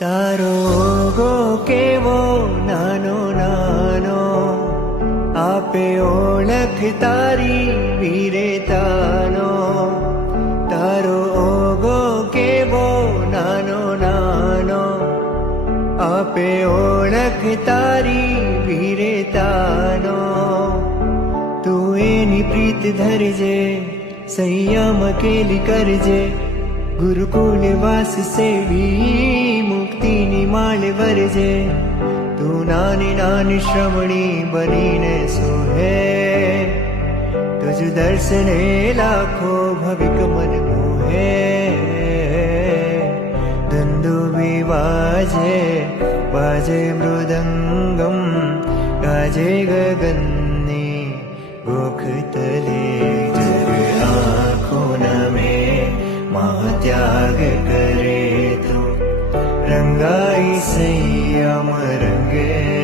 તારો ગો કેવો નાનો નાનો, આપે ઓળખ તારી વીરતાનો. તારો ગો કેવો નાનો નાનો, આપે ઓળખ તારી વીરતાનો. તું એની પ્રીત ધરજે, સંયમ કેલી કરજે, ગુરુકુળ વાસ સેવી મુક્તિની માળ વરજે. તું નાની નાની શ્રમણી બનીને સોહે, તુજ દર્શને લાખો ભવિક મન મોહે. ધંધુભી વાજે વાજે મૃદંગમ, ગાજે ગગનની ગોખ તલે. જગ આંખો નમે महात्याग करे तो रंगाई संयम रंगे.